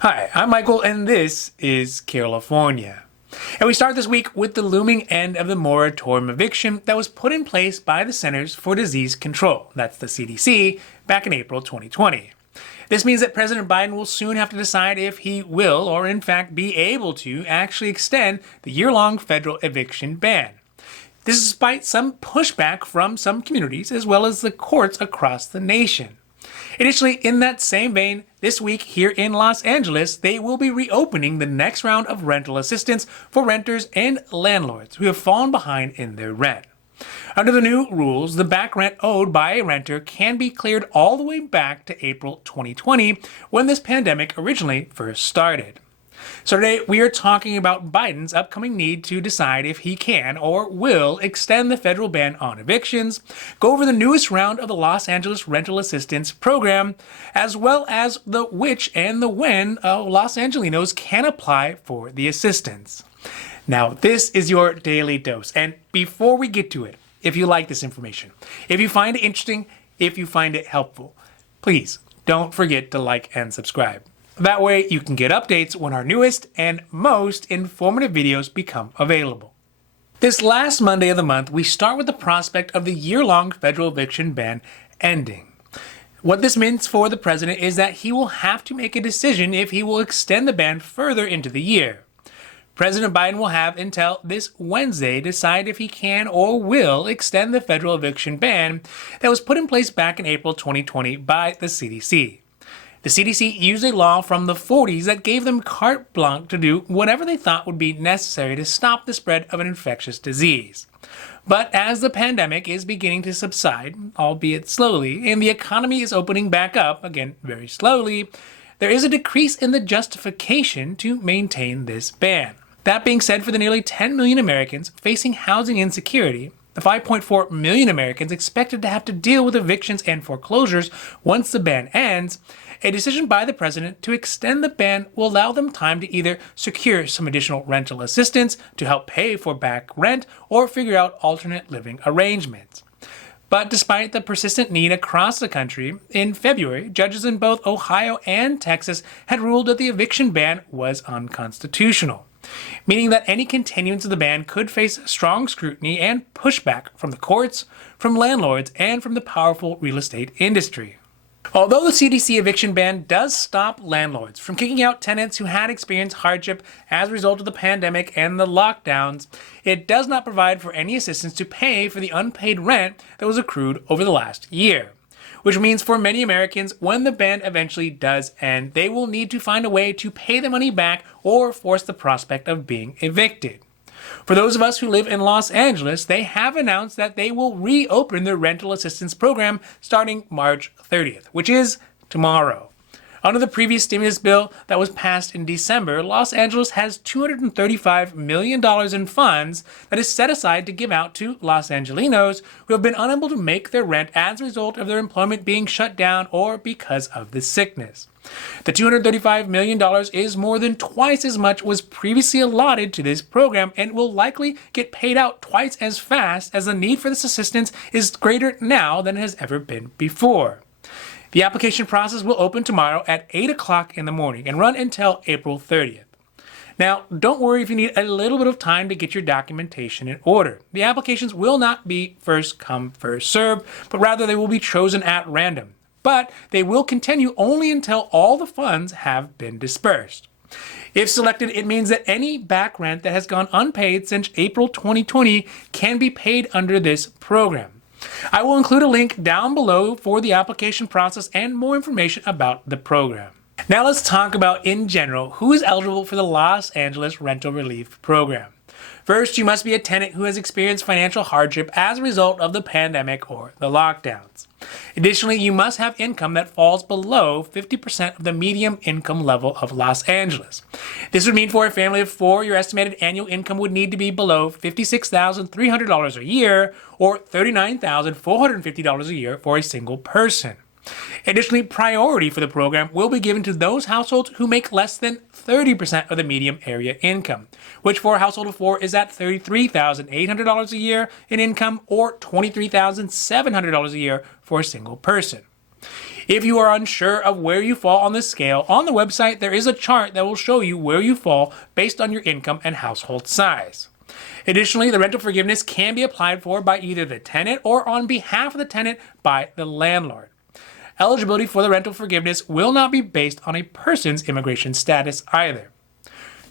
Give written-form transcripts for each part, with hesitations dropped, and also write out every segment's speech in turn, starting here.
Hi, I'm Michael, and this is California. And we start this week with the looming end of the moratorium eviction that was put in place by the Centers for Disease Control, that's the CDC, back in April 2020. This means that President Biden will soon have to decide if he will, or in fact be able to, actually extend the year-long federal eviction ban. This is despite some pushback from some communities as well as the courts across the nation. Additionally, in that same vein, this week here in Los Angeles, they will be reopening the next round of rental assistance for renters and landlords who have fallen behind in their rent. Under the new rules, the back rent owed by a renter can be cleared all the way back to April 2020, when this pandemic originally first started. So today we are talking about Biden's upcoming need to decide if he can or will extend the federal ban on evictions, go over the newest round of the Los Angeles Rental Assistance Program, as well as the which and the when Los Angelinos can apply for the assistance. Now, this is your daily dose, and before we get to it, if you like this information, if you find it interesting, if you find it helpful, please don't forget to like and subscribe. That way you can get updates when our newest and most informative videos become available. This last Monday of the month, we start with the prospect of the year-long federal eviction ban ending. What this means for the president is that he will have to make a decision if he will extend the ban further into the year. President Biden will have until this Wednesday to decide if he can or will extend the federal eviction ban that was put in place back in April 2020 by the CDC. The CDC used a law from the 40s that gave them carte blanche to do whatever they thought would be necessary to stop the spread of an infectious disease. But as the pandemic is beginning to subside, albeit slowly, and the economy is opening back up, again very slowly, there is a decrease in the justification to maintain this ban. That being said, for the nearly 10 million Americans facing housing insecurity, the 5.4 million Americans expected to have to deal with evictions and foreclosures once the ban ends, a decision by the president to extend the ban will allow them time to either secure some additional rental assistance to help pay for back rent or figure out alternate living arrangements. But despite the persistent need across the country, in February, judges in both Ohio and Texas had ruled that the eviction ban was unconstitutional, meaning that any continuance of the ban could face strong scrutiny and pushback from the courts, from landlords, and from the powerful real estate industry. Although the CDC eviction ban does stop landlords from kicking out tenants who had experienced hardship as a result of the pandemic and the lockdowns, it does not provide for any assistance to pay for the unpaid rent that was accrued over the last year. Which means for many Americans, when the ban eventually does end, they will need to find a way to pay the money back or force the prospect of being evicted. For those of us who live in Los Angeles, they have announced that they will reopen their rental assistance program starting March 30th, which is tomorrow. Under the previous stimulus bill that was passed in December, Los Angeles has $235 million in funds that is set aside to give out to Los Angelinos who have been unable to make their rent as a result of their employment being shut down or because of the sickness. The $235 million is more than twice as much was previously allotted to this program and will likely get paid out twice as fast, as the need for this assistance is greater now than it has ever been before. The application process will open tomorrow at 8 o'clock in the morning and run until April 30th. Now, don't worry if you need a little bit of time to get your documentation in order. The applications will not be first come, first served, but rather they will be chosen at random. But they will continue only until all the funds have been dispersed. If selected, it means that any back rent that has gone unpaid since April 2020 can be paid under this program. I will include a link down below for the application process and more information about the program. Now let's talk about, in general, who is eligible for the Los Angeles Rental Relief Program. First, you must be a tenant who has experienced financial hardship as a result of the pandemic or the lockdowns. Additionally, you must have income that falls below 50% of the median income level of Los Angeles. This would mean for a family of four, your estimated annual income would need to be below $56,300 a year or $39,450 a year for a single person. Additionally, priority for the program will be given to those households who make less than 30% of the median area income, which for a household of four is at $33,800 a year in income or $23,700 a year for a single person. If you are unsure of where you fall on this scale, on the website there is a chart that will show you where you fall based on your income and household size. Additionally, the rental forgiveness can be applied for by either the tenant or on behalf of the tenant by the landlord. Eligibility for the rental forgiveness will not be based on a person's immigration status either.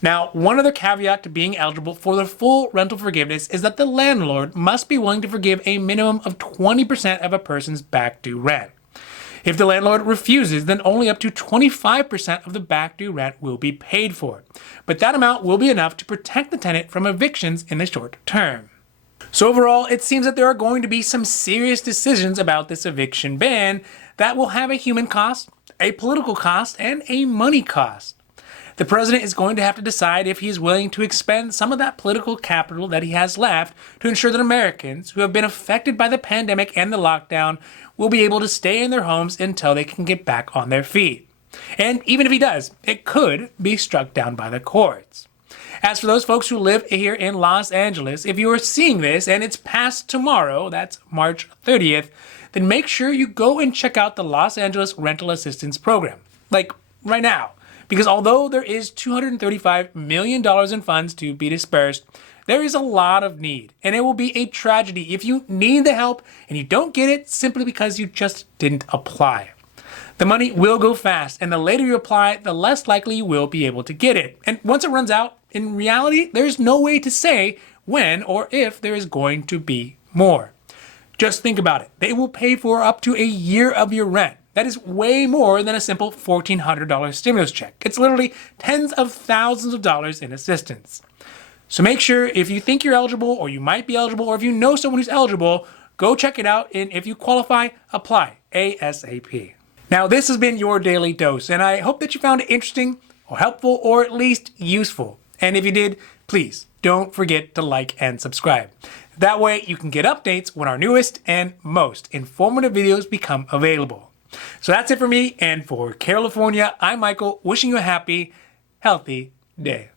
Now, one other caveat to being eligible for the full rental forgiveness is that the landlord must be willing to forgive a minimum of 20% of a person's back due rent. If the landlord refuses, then only up to 25% of the back due rent will be paid for. But that amount will be enough to protect the tenant from evictions in the short term. So overall, it seems that there are going to be some serious decisions about this eviction ban that will have a human cost, a political cost, and a money cost. The president is going to have to decide if he is willing to expend some of that political capital that he has left to ensure that Americans who have been affected by the pandemic and the lockdown will be able to stay in their homes until they can get back on their feet. And even if he does, it could be struck down by the courts. As for those folks who live here in Los Angeles, if you are seeing this and it's past tomorrow, that's March 30th, then make sure you go and check out the Los Angeles Rental Assistance Program, like right now. Because although there is $235 million in funds to be dispersed, there is a lot of need, and it will be a tragedy if you need the help and you don't get it simply because you just didn't apply. The money will go fast, and the later you apply, the less likely you will be able to get it. And once it runs out, in reality, there's no way to say when or if there is going to be more. Just think about it. They will pay for up to a year of your rent. That is way more than a simple $1,400 stimulus check. It's literally tens of thousands of dollars in assistance. So make sure if you think you're eligible, or you might be eligible, or if you know someone who's eligible, go check it out, and if you qualify, apply ASAP. Now, this has been your Daily Dose, and I hope that you found it interesting or helpful or at least useful. And if you did, please don't forget to like and subscribe. That way you can get updates when our newest and most informative videos become available. So that's it for me, and for California, I'm Michael, wishing you a happy, healthy day.